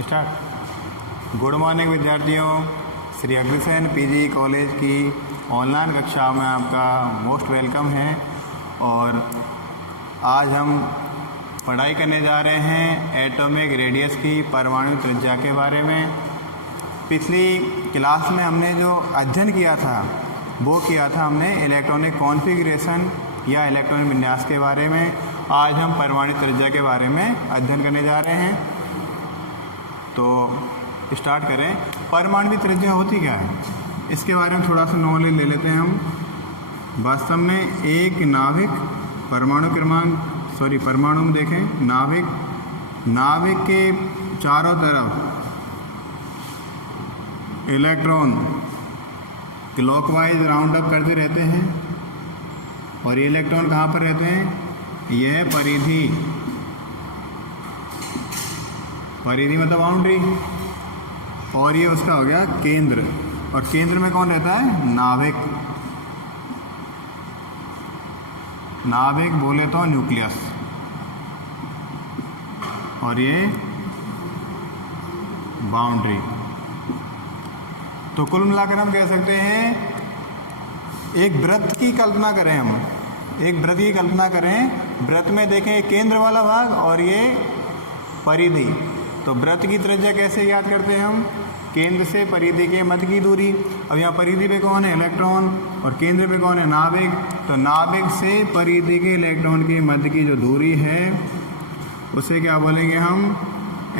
Start. Good morning विद्यार्थियों, Shri Agrasen PG college की online कक्षाओं में आपका मोस्ट वेलकम है। और आज हम पढ़ाई करने जा रहे हैं एटॉमिक रेडियस की, परमाणु त्रिज्या के बारे में। पिछली क्लास में हमने जो अध्ययन किया था वो किया था हमने इलेक्ट्रॉनिक कॉन्फ़िगरेशन या इलेक्ट्रॉनिक विन्यास के बारे में। आज हम परमाणु त्रिज्या के बारे में अध्ययन करने जा रहे हैं। तो स्टार्ट करें। परमाणु त्रिज्या होती क्या है, इसके बारे में थोड़ा सा नॉलेज ले लेते हैं हम। वास्तव में एक नाभिक परमाणु में देखें, नाभिक के चारों तरफ इलेक्ट्रॉन क्लॉकवाइज राउंड अप करते रहते हैं। और ये इलेक्ट्रॉन कहाँ पर रहते हैं? यह परिधि मतलब बाउंड्री, और ये उसका हो गया केंद्र। और केंद्र में कौन रहता है? नाभिक बोले तो न्यूक्लियस। और ये बाउंड्री। तो कुल मिलाकर हम कह सकते हैं एक वृत्त की कल्पना करें। हम एक वृत्त की कल्पना करें। वृत्त में देखें केंद्र वाला भाग और ये परिधि। तो वृत्त की त्रिज्या कैसे याद करते हैं हम? केंद्र से परिधि के मध्य की दूरी। अब यहाँ परिधि पे कौन है? इलेक्ट्रॉन। और केंद्र पे कौन है? नाभिक। तो नाभिक से परिधि के इलेक्ट्रॉन के मध्य की जो दूरी है उसे क्या बोलेंगे हम?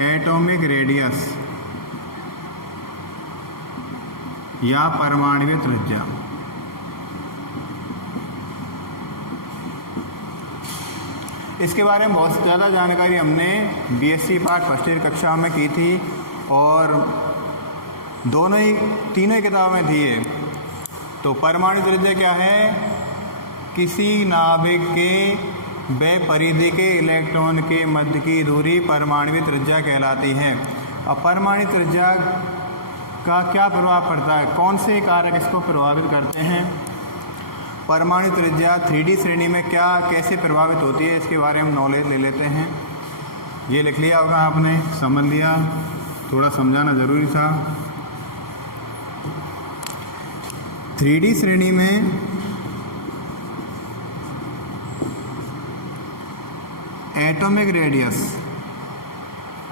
एटॉमिक रेडियस या परमाणु त्रिज्या। इसके बारे में बहुत ज़्यादा जानकारी हमने बीएससी पार्ट फर्स्ट ईयर कक्षा में की थी, और तीनों ही किताबों में थी ये। तो परमाणु त्रिज्या क्या है? किसी नाभिक के व परिधि के इलेक्ट्रॉन के मध्य की दूरी परमाणु त्रिज्या कहलाती है। अब परमाणु त्रिज्या का क्या प्रभाव पड़ता है? कौन से कारक इसको प्रभावित करते हैं? परमाणु त्रिज्या 3D श्रेणी में कैसे प्रभावित होती है, इसके बारे में नॉलेज ले लेते हैं। ये लिख लिया होगा आपने, समझ लिया, थोड़ा समझाना ज़रूरी था। 3D श्रेणी में एटॉमिक रेडियस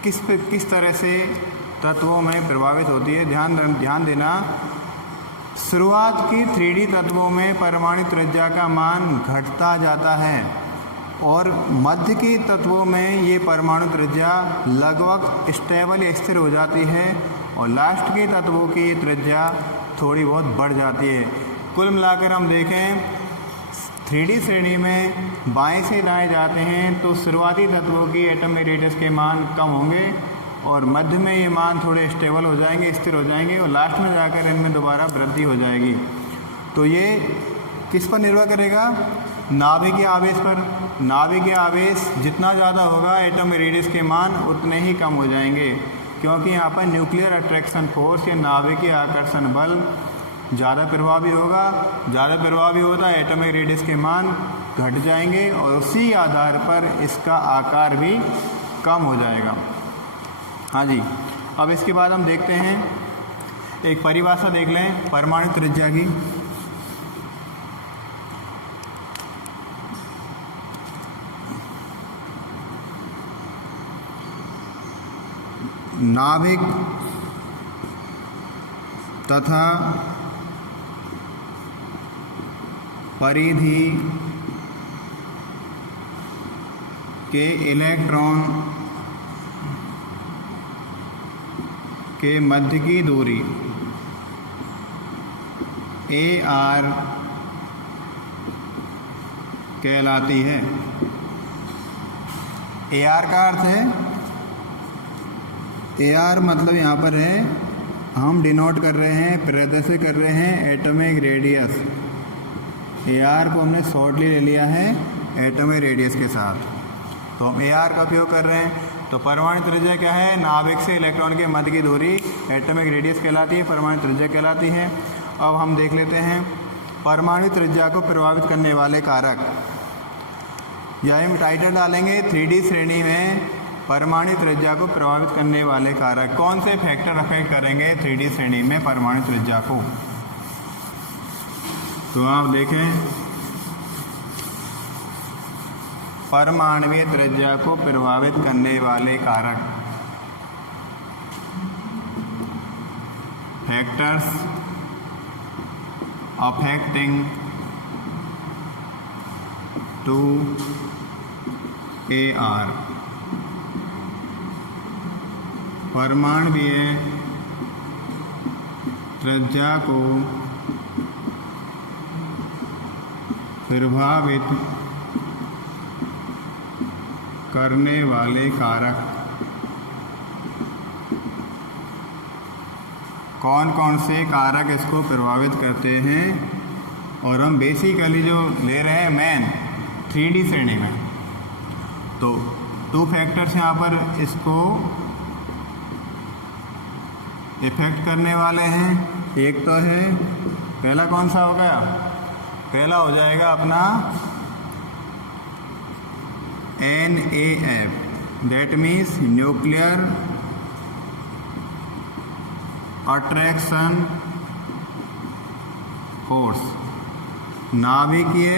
किस तरह से तत्वों में प्रभावित होती है, ध्यान देना। शुरुआत की 3D तत्वों में परमाणु त्रिज्या का मान घटता जाता है, और मध्य के तत्वों में ये परमाणु त्रिज्या लगभग स्टेबल स्थिर हो जाती है, और लास्ट के तत्वों की त्रिज्या थोड़ी बहुत बढ़ जाती है। कुल मिलाकर हम देखें 3D श्रेणी में बाएं से दाएं जाते हैं तो शुरुआती तत्वों की एटॉमिक रेडियस के मान कम होंगे, और मध्य में ये मान थोड़े स्टेबल हो जाएंगे, स्थिर हो जाएंगे, और लास्ट में जाकर इनमें दोबारा वृद्धि हो जाएगी। तो ये किस पर निर्भर करेगा? नाभिकीय आवेश पर। नाभिकीय आवेश जितना ज़्यादा होगा एटॉमिक रेडियस के मान उतने ही कम हो जाएंगे, क्योंकि यहाँ पर न्यूक्लियर अट्रैक्शन फोर्स या नाभिकीय आकर्षण बल ज़्यादा प्रभावी होगा। ज़्यादा प्रभावी होता है एटॉमिक रेडियस के मान घट जाएंगे, और उसी आधार पर इसका आकार भी कम हो जाएगा। हाँ जी। अब इसके बाद हम देखते हैं, एक परिभाषा देख लें परमाणु त्रिज्या की। नाभिक तथा परिधि के इलेक्ट्रॉन के मध्य की दूरी AR कहलाती है। AR का अर्थ है, AR मतलब यहाँ पर है, हम डिनोट कर रहे हैं, प्रदर्शित कर रहे हैं एटॉमिक रेडियस। AR को हमने शॉर्टली ले लिया है एटॉमिक रेडियस के साथ, तो हम AR का उपयोग कर रहे हैं। तो परमाणु त्रिज्या क्या है? नाभिक से इलेक्ट्रॉन के मध्य की दूरी एटॉमिक रेडियस कहलाती है, परमाणु त्रिज्या कहलाती है। अब हम देख लेते हैं परमाणु त्रिज्या को प्रभावित करने वाले कारक। या हम टाइटल डालेंगे 3D श्रेणी में परमाणु त्रिज्या को प्रभावित करने वाले कारक। कौन से फैक्टर अफेक्ट करेंगे 3D श्रेणी में परमाणु त्रिज्या को? तो आप देखें, परमाणुवीय त्रिज्या को प्रभावित करने वाले कारक, फैक्टर्स अफेक्टिंग टू AR, परमाणुवीय त्रिज्या को प्रभावित करने वाले कारक। कौन कौन से कारक इसको प्रभावित करते हैं? और हम बेसिकली जो ले रहे हैं मेन 3D श्रेणी में, तो 2 फैक्टर्स यहाँ पर इसको इफेक्ट करने वाले हैं। एक तो है, पहला कौन सा हो गया? पहला हो जाएगा अपना NAF, that means nuclear attraction force, नाभिकीय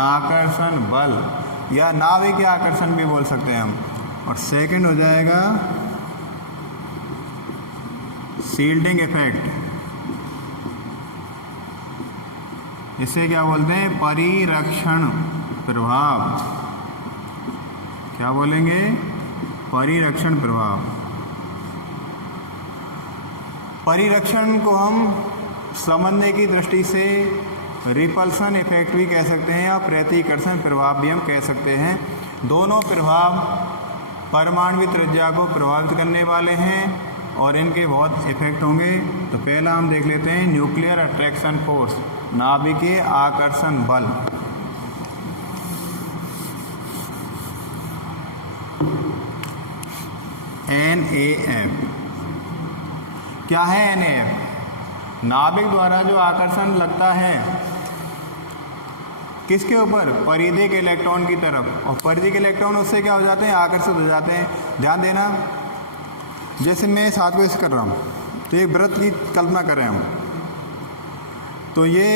आकर्षण बल, या नाभिकीय आकर्षण भी बोल सकते हैं हम। और सेकंड हो जाएगा शील्डिंग इफेक्ट, इसे क्या बोलते हैं? परिरक्षण प्रभाव। क्या बोलेंगे? परिरक्षण प्रभाव। परिरक्षण को हम समझने की दृष्टि से रिपल्सन इफेक्ट भी कह सकते हैं या प्रतिकर्षण प्रभाव भी हम कह सकते हैं। दोनों प्रभाव परमाणु त्रिज्या को प्रभावित करने वाले हैं और इनके बहुत इफेक्ट होंगे। तो पहला हम देख लेते हैं न्यूक्लियर अट्रैक्शन फोर्स, नाभिकीय आकर्षण बल। NAF क्या है? NAF नाभिक द्वारा जो आकर्षण लगता है किसके ऊपर? परिधि के इलेक्ट्रॉन की तरफ, और परिधि के इलेक्ट्रॉन उससे क्या हो जाते हैं? आकर्षित हो जाते हैं। ध्यान देना, जैसे मैं साथ को ऐसे कर रहा हूँ, तो एक वृत्त की कल्पना करें हम, तो ये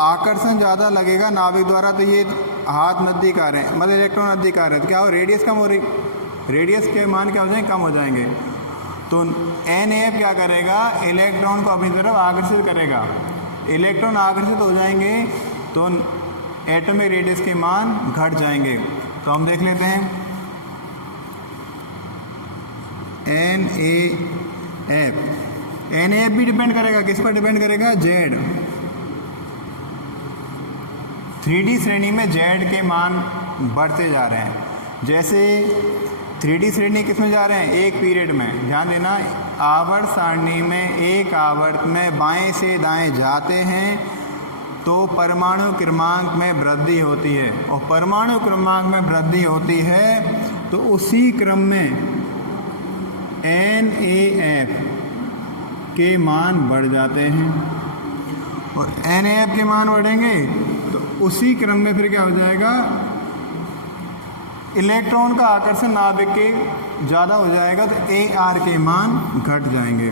आकर्षण ज़्यादा लगेगा नाभिक द्वारा, तो ये हाथ नज़दीक आ रहे हैं, मतलब इलेक्ट्रॉन नज़दीक आ रहे हैं, तो क्या हो? रेडियस कम हो रही, रेडियस के मान क्या हो जाएंगे? कम हो जाएंगे। तो NAF क्या करेगा? इलेक्ट्रॉन को अपनी तरफ आकर्षित करेगा। इलेक्ट्रॉन आकर्षित हो जाएंगे तो एटॉमिक रेडियस के मान घट जाएंगे। तो हम देख लेते हैं NAF भी डिपेंड करेगा, किस पर डिपेंड करेगा? Z। 3D श्रेणी में Z के मान बढ़ते जा रहे हैं। जैसे 3D श्रेणी किस में जा रहे हैं? एक पीरियड में। ध्यान देना, आवर्त सारणी में एक आवर्त में बाएं से दाएं जाते हैं तो परमाणु क्रमांक में वृद्धि होती है, और परमाणु क्रमांक में वृद्धि होती है तो उसी क्रम में NAF के मान बढ़ जाते हैं, और NAF के मान बढ़ेंगे तो उसी क्रम में फिर क्या हो जाएगा? इलेक्ट्रॉन का आकर्षण नाभिक के ज़्यादा हो जाएगा, तो AR के मान घट जाएंगे।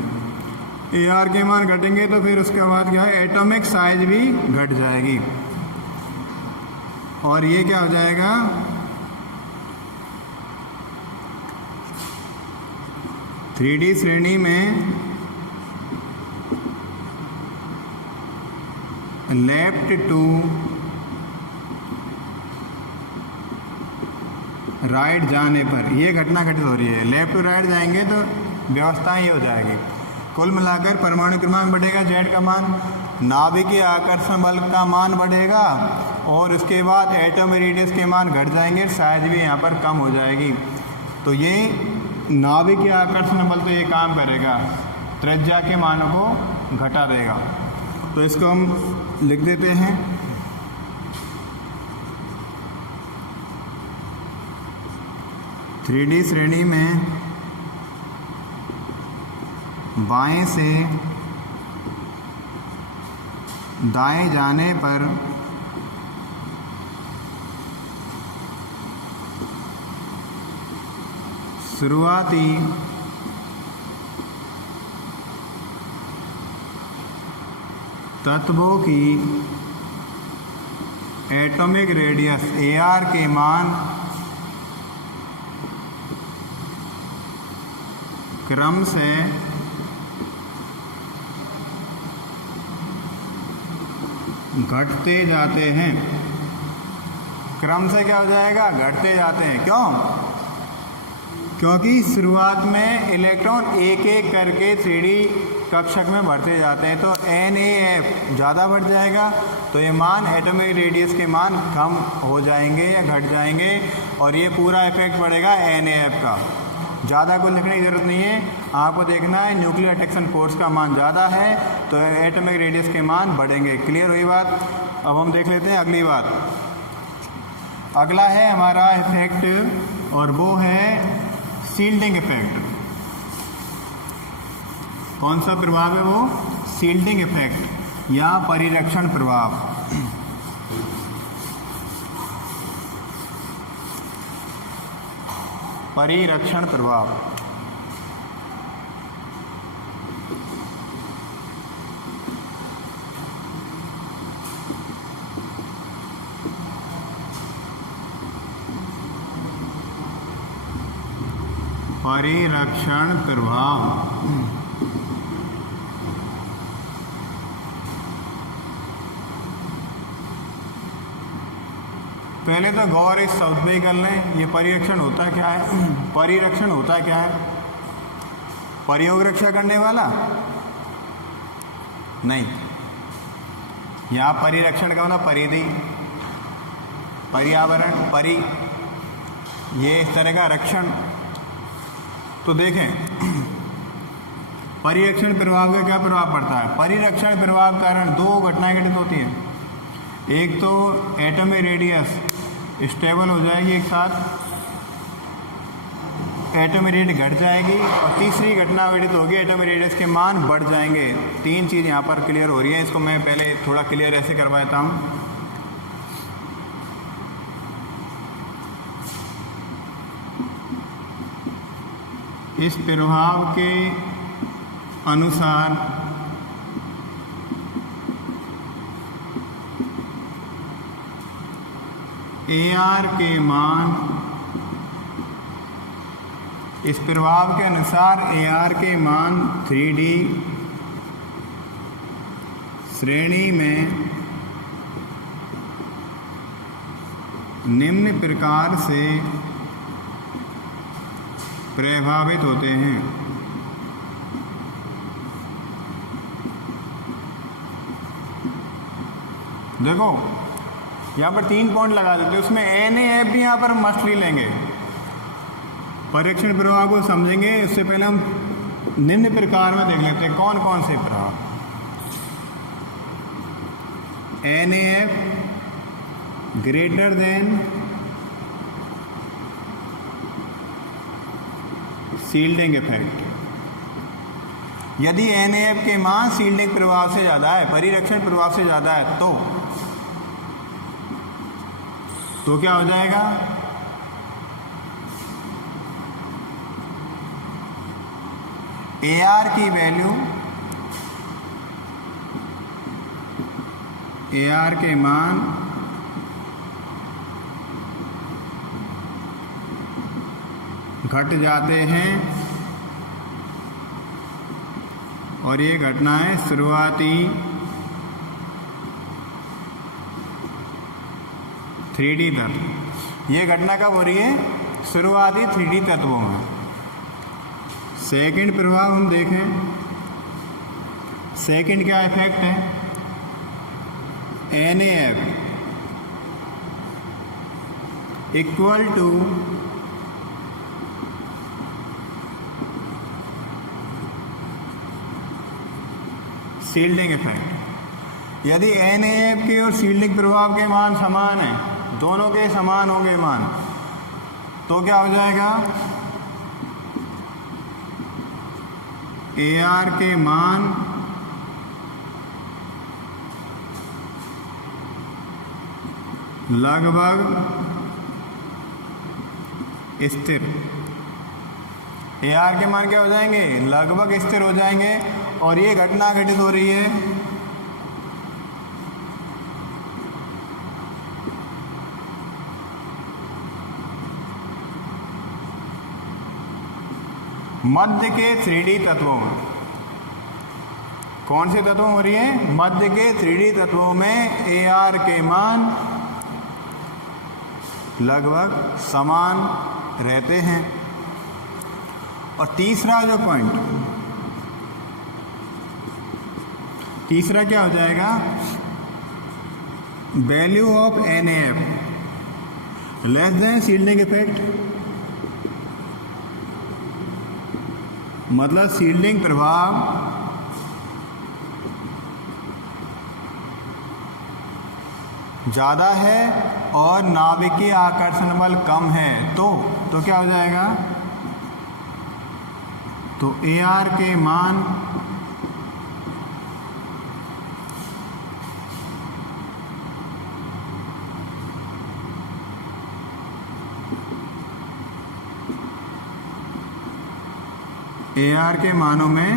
AR के मान घटेंगे तो फिर उसके बाद क्या है? एटॉमिक साइज भी घट जाएगी, और ये क्या हो जाएगा? थ्री डी श्रेणी में लेफ्ट टू राइट जाने पर ये घटना घटित हो रही है। लेफ्ट टू राइट जाएंगे तो व्यवस्था ही हो जाएगी। कुल मिलाकर परमाणु क्रमांक बढ़ेगा, Z का मान, नाभिकीय आकर्षण बल का मान बढ़ेगा, और उसके बाद एटॉमिक रेडियस के मान घट जाएंगे, साइज भी यहाँ पर कम हो जाएगी। तो ये नाभिकीय आकर्षण बल तो ये काम करेगा, त्रिज्या के मानों को घटा देगा। तो इसको हम लिख देते हैं थ्री डी श्रेणी में बाएं से दाएं जाने पर शुरुआती तत्वों की एटॉमिक रेडियस AR के मान क्रम से घटते जाते हैं। क्रम से क्या हो जाएगा? घटते जाते हैं। क्यों? क्योंकि शुरुआत में इलेक्ट्रॉन एक एक करके 3D कक्षक में बढ़ते जाते हैं, तो NAF ज़्यादा बढ़ जाएगा, तो ये मान एटॉमिक रेडियस के मान कम हो जाएंगे या घट जाएंगे, और ये पूरा इफेक्ट पड़ेगा NAF का। ज़्यादा को लिखने की ज़रूरत नहीं है, आपको देखना है न्यूक्लियर अट्रैक्शन फोर्स का मान ज़्यादा है तो एटॉमिक रेडियस के मान बढ़ेंगे। क्लियर हुई बात? अब हम देख लेते हैं अगली बात। अगला है हमारा इफेक्ट, और वो है शील्डिंग इफेक्ट। कौन सा प्रभाव है वो? शील्डिंग इफेक्ट या परिरक्षण प्रभाव। परिरक्षण प्रभाव। परिरक्षण प्रभाव पहले तो गौर इस शब्द पे कर लें, ये परिरक्षण होता क्या है? परिरक्षण होता क्या है? परियोग रक्षा करने वाला नहीं। यहाँ परिरक्षण का मतलब परिधि, पर्यावरण, परि, ये इस तरह का रक्षण। तो देखें परिरक्षण प्रभाव का क्या प्रभाव पड़ता है? परिरक्षण प्रभाव के कारण दो घटनाएं घटित होती हैं। एक तो एटॉमिक रेडियस स्टेबल हो जाएगी, एक साथ एटॉमिक रेडियस घट जाएगी, और तीसरी घटना घटित होगी एटॉमिक रेडियस के मान बढ़ जाएंगे। तीन चीज़ यहाँ पर क्लियर हो रही है। इसको मैं पहले थोड़ा क्लियर ऐसे करवा देता हूँ। इस प्रभाव के अनुसार AR के मान, इस प्रभाव के अनुसार AR के मान 3D श्रेणी में निम्न प्रकार से प्रभावित होते हैं। देखो यहाँ पर 3 पॉइंट लगा देते हैं, उसमें NAF भी यहाँ पर मस्ट लेंगे। परिरक्षण प्रभाव को समझेंगे उससे पहले हम निम्न प्रकार में देख लेते हैं कौन कौन से प्रभाव। NAF greater than shielding effect. यदि NAF के मान शील्डिंग प्रभाव से ज़्यादा है, परिरक्षण प्रभाव से ज़्यादा है, तो क्या हो जाएगा? AR की वैल्यू, AR के मान घट जाते हैं, और ये घटना है शुरुआती 3D तत्व। ये घटना कब हो रही है? शुरुआती 3D तत्वों में। सेकंड प्रभाव हम देखें, सेकंड क्या इफेक्ट है? NAF equal to shielding effect. यदि NAF के और शील्डिंग प्रभाव के मान समान हैं, दोनों के समान होंगे मान, तो क्या हो जाएगा? AR के मान लगभग स्थिर। AR के मान क्या हो जाएंगे, लगभग स्थिर हो जाएंगे। और ये घटना घटित हो रही है मध्य के 3D तत्वों में। कौन से तत्वों हो रही है, मध्य के 3D तत्वों में AR के मान लगभग समान रहते हैं। और तीसरा जो पॉइंट, तीसरा क्या हो जाएगा, value of NAF less than shielding effect, मतलब शील्डिंग प्रभाव ज़्यादा है और नाभिकीय आकर्षण बल कम है, तो क्या हो जाएगा, तो AR के मान AR के मानों में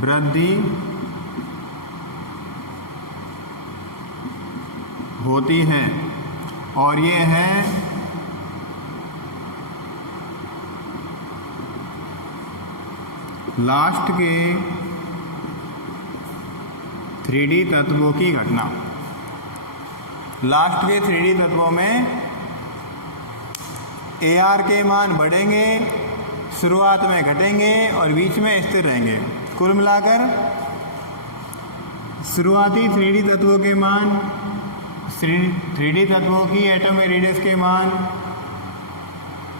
वृद्धि होती है। और ये है लास्ट के 3D तत्वों की घटना। लास्ट के 3D तत्वों में AR के मान बढ़ेंगे, शुरुआत में घटेंगे और बीच में स्थिर रहेंगे। कुल मिलाकर शुरुआती 3D तत्वों के मान, 3D तत्वों की एटॉमिक रेडियस के मान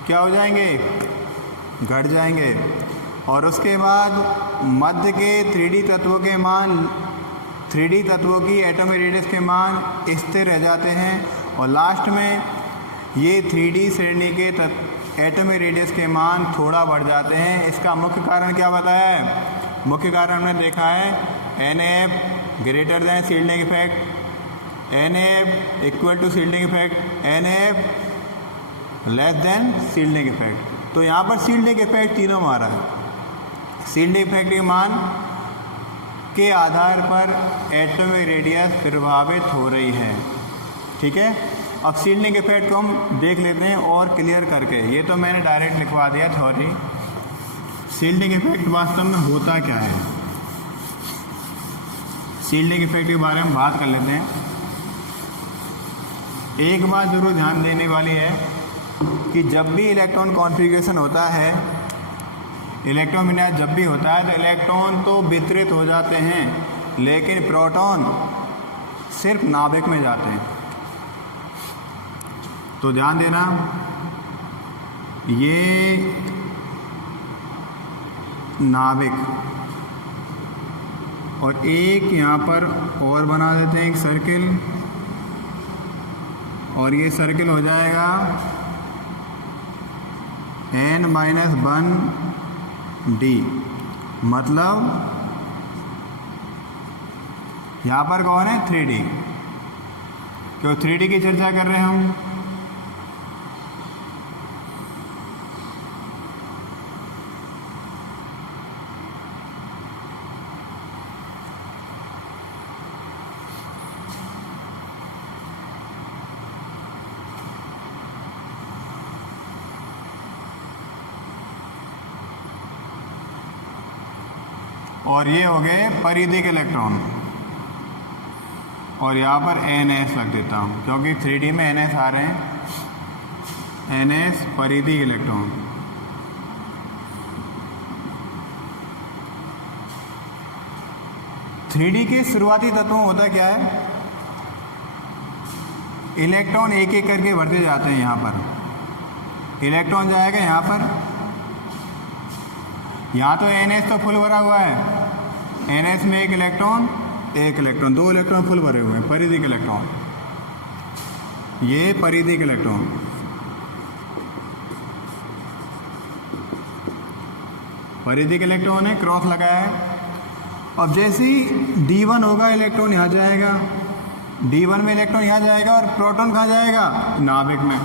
क्या हो जाएंगे, घट जाएंगे। और उसके बाद मध्य के 3D तत्वों के मान, 3D तत्वों की एटॉमिक रेडियस के मान स्थिर रह जाते हैं। और लास्ट में ये 3D श्रेणी के एटॉमिक रेडियस के मान थोड़ा बढ़ जाते हैं। इसका मुख्य कारण क्या बताया है, मुख्य कारण हमने देखा है NAF greater than shielding effect, NAF equal to shielding effect, NAF less than shielding effect. तो यहाँ पर शील्डिंग इफेक्ट तीनों मारा है। शील्डिंग इफेक्ट के मान के आधार पर एटॉमिक रेडियस प्रभावित हो रही है, ठीक है। अब शील्डिंग इफेक्ट को हम देख लेते हैं और क्लियर करके। ये तो मैंने डायरेक्ट लिखवा दिया थ्योरी। शील्डिंग इफेक्ट वास्तव में होता क्या है, शील्डिंग इफेक्ट के बारे में बात कर लेते हैं। एक बात जरूर ध्यान देने वाली है कि जब भी इलेक्ट्रॉन कॉन्फ़िगरेशन होता है, इलेक्ट्रॉन विन्यास जब भी होता है, तो इलेक्ट्रॉन तो वितरित हो जाते हैं, लेकिन प्रोटॉन सिर्फ नाभिक में जाते हैं। तो ध्यान देना, ये नाभिक और एक यहाँ पर और बना देते हैं एक सर्किल, और ये सर्किल हो जाएगा n-1d। मतलब यहाँ पर कौन है, 3D, क्यों 3D की चर्चा कर रहे हैं हम। और ये हो गए परिधिक इलेक्ट्रॉन, और यहाँ पर NS रख देता हूँ क्योंकि 3D में NS आ रहे हैं। NS परिधिक इलेक्ट्रॉन। थ्री डी के शुरुआती तत्वों होता क्या है, इलेक्ट्रॉन एक एक करके बढ़ते जाते हैं। यहाँ पर इलेक्ट्रॉन जाएगा, यहाँ पर, यहाँ तो NS तो फुल भरा हुआ है, NS में एक इलेक्ट्रॉन, दो इलेक्ट्रॉन फुल भरे हुए हैं, परिधिक इलेक्ट्रॉन। ये परिधिक इलेक्ट्रॉन, परिधिक इलेक्ट्रॉन है, क्रॉस लगाया है। अब जैसे ही D1 होगा, इलेक्ट्रॉन यहाँ जाएगा, D1 में इलेक्ट्रॉन यहाँ जाएगा, और प्रोटॉन कहाँ जाएगा, नाभिक में।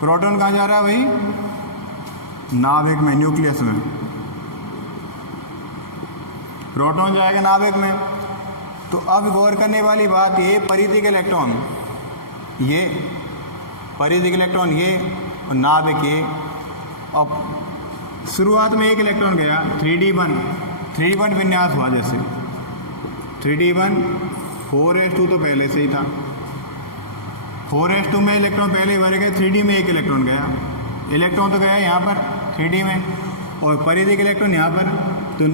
प्रोटॉन कहाँ जा रहा है भाई, नाभिक में, न्यूक्लियस में। प्रोटॉन जाएगा नाभिक में। तो अब गौर करने वाली बात ये परिधि के इलेक्ट्रॉन, ये परिधि के इलेक्ट्रॉन ये और नाभिक ये। अब शुरुआत में एक इलेक्ट्रॉन गया 3D1 विन्यास हुआ, जैसे 3D1 4s2 तो पहले से ही था, 4s2 में इलेक्ट्रॉन पहले भरे गए, 3D में एक इलेक्ट्रॉन गया, इलेक्ट्रॉन तो गया यहाँ पर 3D में, और परिधि के इलेक्ट्रॉन यहाँ पर। तो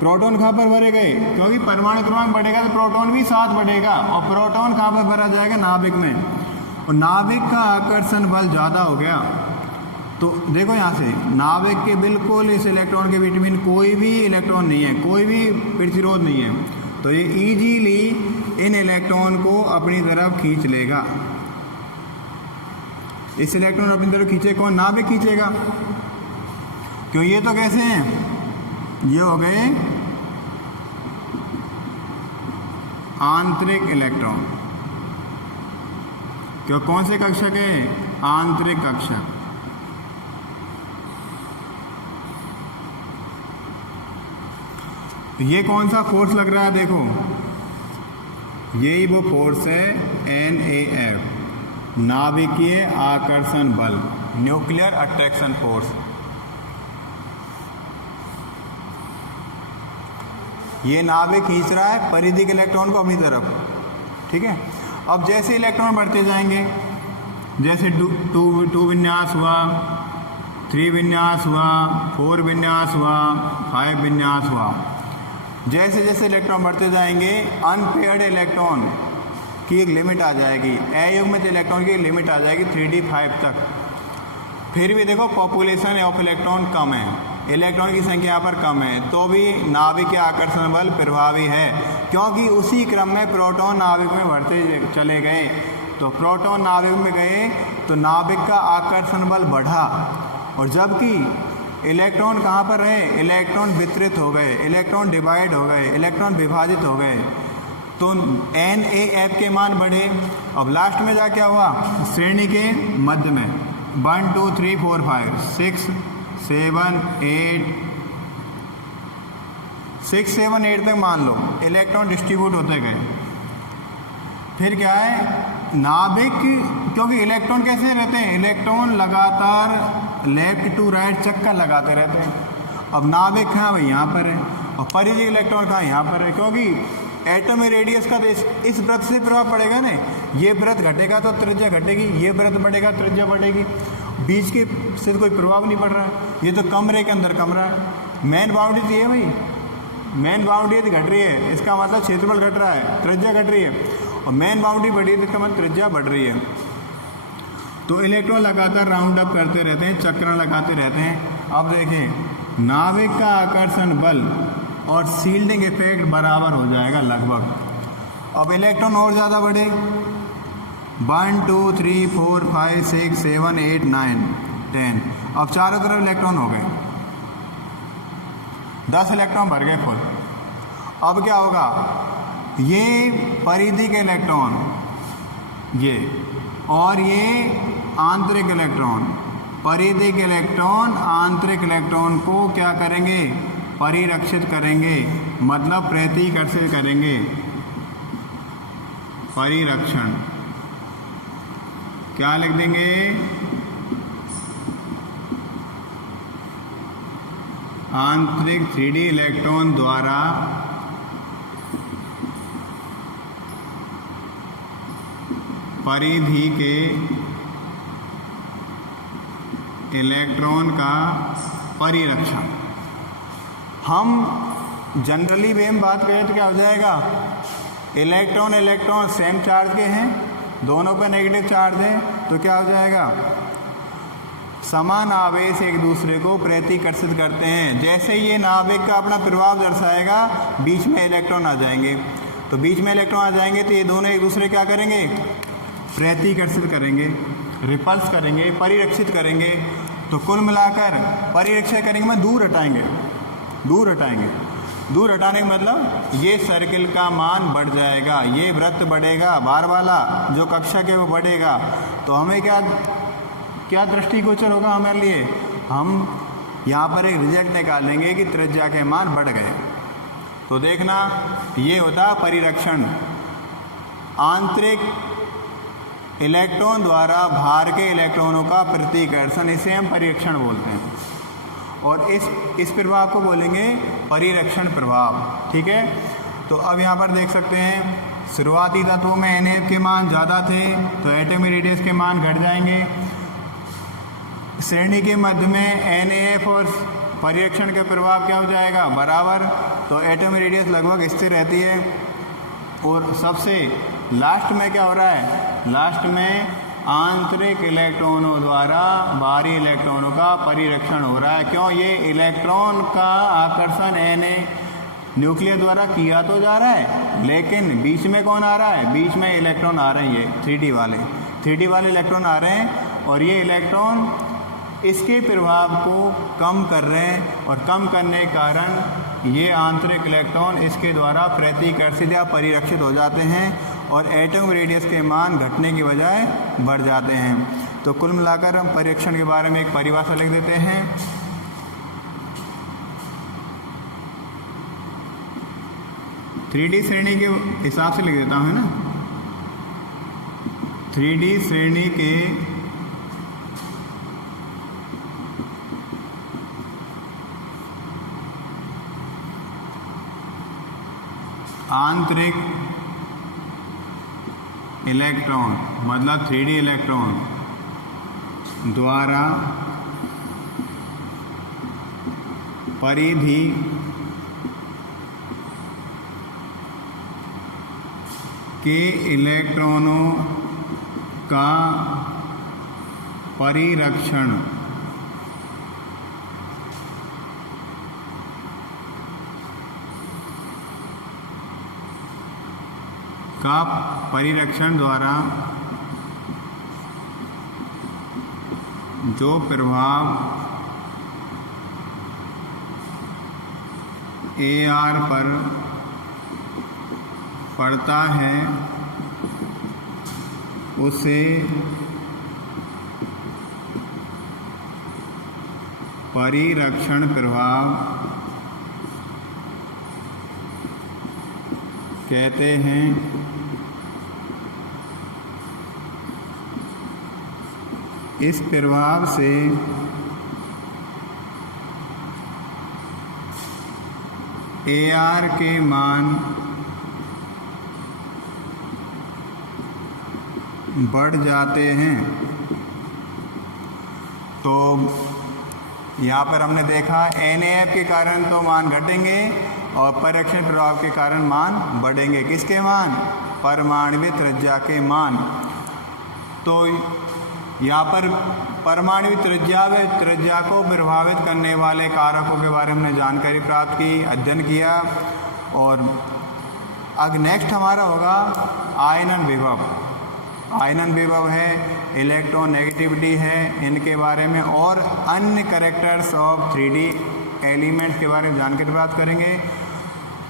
प्रोटॉन कहाँ पर भरे गए, क्योंकि परमाणु क्रमांक बढ़ेगा तो प्रोटॉन भी साथ बढ़ेगा, और प्रोटॉन कहाँ पर भरा जाएगा, नाभिक में। और नाभिक का आकर्षण बल ज़्यादा हो गया। तो देखो यहाँ से नाभिक के बिल्कुल इस इलेक्ट्रॉन के बीच में कोई भी इलेक्ट्रॉन नहीं है, कोई भी प्रतिरोध नहीं है, तो ये इजीली इन इलेक्ट्रॉन को अपनी तरफ खींच लेगा। इस इलेक्ट्रॉन अपनी तरफ खींचे कौन, नाभिक खींचेगा। क्यों, ये तो कैसे हैं, ये हो गए आंतरिक इलेक्ट्रॉन। क्यों, कौन से कक्षक है, आंतरिक कक्षक। ये कौन सा फोर्स लग रहा है, देखो यही वो फोर्स है NAF, नाभिकीय आकर्षण बल, न्यूक्लियर अट्रैक्शन फोर्स। ये नाभिक खींच रहा है परिधि के इलेक्ट्रॉन को अपनी तरफ, ठीक है। अब जैसे इलेक्ट्रॉन बढ़ते जाएंगे, जैसे 2 विन्यास हुआ, 3 विन्यास हुआ, 4 विन्यास हुआ, 5 विन्यास हुआ, जैसे जैसे इलेक्ट्रॉन बढ़ते जाएंगे अनपेयर्ड इलेक्ट्रॉन की एक लिमिट आ जाएगी, अयुग्मित इलेक्ट्रॉन की लिमिट आ जाएगी 3D5 तक। फिर भी देखो पॉपुलेशन ऑफ इलेक्ट्रॉन कम है, इलेक्ट्रॉन की संख्या यहाँ पर कम है, तो भी नाभिक के आकर्षण बल प्रभावी है, क्योंकि उसी क्रम में प्रोटॉन नाभिक में बढ़ते चले गए। तो प्रोटॉन नाभिक में गए तो नाभिक का आकर्षण बल बढ़ा, और जबकि इलेक्ट्रॉन कहाँ पर रहे, इलेक्ट्रॉन वितरित हो गए, इलेक्ट्रॉन डिवाइड हो गए, इलेक्ट्रॉन विभाजित हो गए, तो NAF के मान बढ़े। अब लास्ट में जा क्या हुआ, श्रेणी के मध्य में 1 2 3 4 5 6 7 8 तक मान लो इलेक्ट्रॉन डिस्ट्रीब्यूट होते गए। फिर क्या है, नाभिक, क्योंकि इलेक्ट्रॉन कैसे रहते हैं, इलेक्ट्रॉन लगातार लेफ्ट टू राइट चक्कर लगाते रहते हैं। अब नाभिक कहाँ भाई, यहाँ पर है, और परिधि इलेक्ट्रॉन कहाँ, यहाँ पर है, क्योंकि एटम रेडियस का तो इस वृत्त से प्रभाव पड़ेगा ना। ये वृत्त घटेगा तो त्रिज्या घटेगी, ये वृत्त बढ़ेगा त्रिज्या बढ़ेगी, बीच के से कोई प्रभाव नहीं पड़ रहा है, ये तो कमरे के अंदर कमरा है। मेन बाउंड्री तो ये भाई, मेन बाउंड्री यदि घट रही है इसका मतलब क्षेत्रफल घट रहा है, त्रिज्या घट रही है, और मेन बाउंड्री बढ़ी है तो इसका मतलब त्रिज्या बढ़ रही है। तो इलेक्ट्रॉन लगातार राउंड अप करते रहते हैं, चक्र लगाते रहते हैं। अब देखें नाभिक का आकर्षण बल और शील्डिंग इफेक्ट बराबर हो जाएगा लगभग। अब इलेक्ट्रॉन और ज़्यादा बढ़े, 1 2 3 4 5 6 7 8 9 10, अब चारों तरफ इलेक्ट्रॉन हो गए, 10 इलेक्ट्रॉन भर गए फुल। अब क्या होगा, ये परिधि के इलेक्ट्रॉन, ये और ये आंतरिक इलेक्ट्रॉन, परिधि के इलेक्ट्रॉन आंतरिक इलेक्ट्रॉन को क्या करेंगे, परिरक्षित करेंगे, मतलब प्रतिकर्षित करेंगे। परिरक्षण क्या लिख देंगे, आंतरिक 3D इलेक्ट्रॉन द्वारा परिधि के इलेक्ट्रॉन का परिरक्षण। हम जनरली वे बात करें तो क्या हो जाएगा, इलेक्ट्रॉन इलेक्ट्रॉन सेम चार्ज के हैं, दोनों पे नेगेटिव चार्ज है, तो क्या हो जाएगा, समान आवेश एक दूसरे को प्रतिकर्षित करते हैं। जैसे ये नाभिक का अपना प्रभाव दर्शाएगा, बीच में इलेक्ट्रॉन आ जाएंगे, तो बीच में इलेक्ट्रॉन आ जाएंगे तो ये दोनों एक दूसरे क्या करेंगे, प्रतिकर्षित करेंगे, रिपल्स करेंगे, परिरक्षित करेंगे। तो कुल मिलाकर परिरक्षित करेंगे में दूर हटाएंगे, दूर हटाएंगे, दूर हटाने का मतलब ये सर्किल का मान बढ़ जाएगा, ये वृत्त बढ़ेगा, बार वाला जो कक्षक है वो बढ़ेगा। तो हमें क्या क्या दृष्टिगोचर होगा हमारे लिए, हम यहाँ पर एक रिजल्ट निकालेंगे कि त्रिज्या के मान बढ़ गए। तो देखना, ये होता है परिरक्षण। आंतरिक इलेक्ट्रॉन द्वारा बाहर के इलेक्ट्रॉनों का प्रतिकर्षण, इसे हम परिरक्षण बोलते हैं। और इस प्रभाव को बोलेंगे परिरक्षण प्रभाव। ठीक है, तो अब यहाँ पर देख सकते हैं शुरुआती तत्वों में NaF के मान ज़्यादा थे तो एटॉमिक रेडियस के मान घट जाएंगे। श्रेणी के मध्य में NaF और परिरक्षण का प्रभाव क्या हो जाएगा, बराबर, तो एटॉमिक रेडियस लगभग स्थिर रहती है। और सबसे लास्ट में क्या हो रहा है, लास्ट में आंतरिक इलेक्ट्रॉनों द्वारा बाहरी इलेक्ट्रॉनों का परिरक्षण हो रहा है। क्यों, ये इलेक्ट्रॉन का आकर्षण Na न्यूक्लियर द्वारा किया तो जा रहा है, लेकिन बीच में कौन आ रहा है, बीच में इलेक्ट्रॉन आ रहे हैं, ये 3D वाले इलेक्ट्रॉन आ रहे हैं। और ये इलेक्ट्रॉन इसके प्रभाव को कम कर रहे हैं, और कम करने के कारण ये आंतरिक इलेक्ट्रॉन इसके द्वारा प्रतिकर्षित या परिरक्षित हो जाते हैं और एटॉमिक रेडियस के मान घटने की बजाय बढ़ जाते हैं। तो कुल मिलाकर हम परिरक्षण के बारे में एक परिभाषा लिख देते हैं। थ्री डी श्रेणी के हिसाब से लिख देता हूँ ना, 3D श्रेणी के आंतरिक इलेक्ट्रॉन, मतलब 3D इलेक्ट्रॉन द्वारा परिधि के इलेक्ट्रॉनों का परिरक्षण द्वारा जो प्रभाव AR पर पड़ता है उसे परिरक्षण प्रभाव कहते हैं। इस प्रभाव से AR के मान बढ़ जाते हैं। तो यहाँ पर हमने देखा NaF के कारण तो मान घटेंगे और परिरक्षण प्रभाव के कारण मान बढ़ेंगे। किसके मान, परमाणुविक त्रिज्या के मान। तो यहाँ पर परमाणुविक त्रिज्या को प्रभावित करने वाले कारकों के बारे में हमने जानकारी प्राप्त की, अध्ययन किया। और अब नेक्स्ट हमारा होगा आयनन विभव। आयनन विभव है, इलेक्ट्रॉन नेगेटिविटी है, इनके बारे में और अन्य कैरेक्टर्स ऑफ 3D एलिमेंट के बारे में जानकारी प्राप्त करेंगे।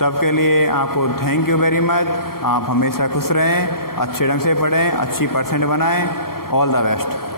तब के लिए आपको थैंक यू वेरी मच। आप हमेशा खुश रहें, अच्छे ढंग से पढ़ें, अच्छी परसेंट बनाएं। All the best.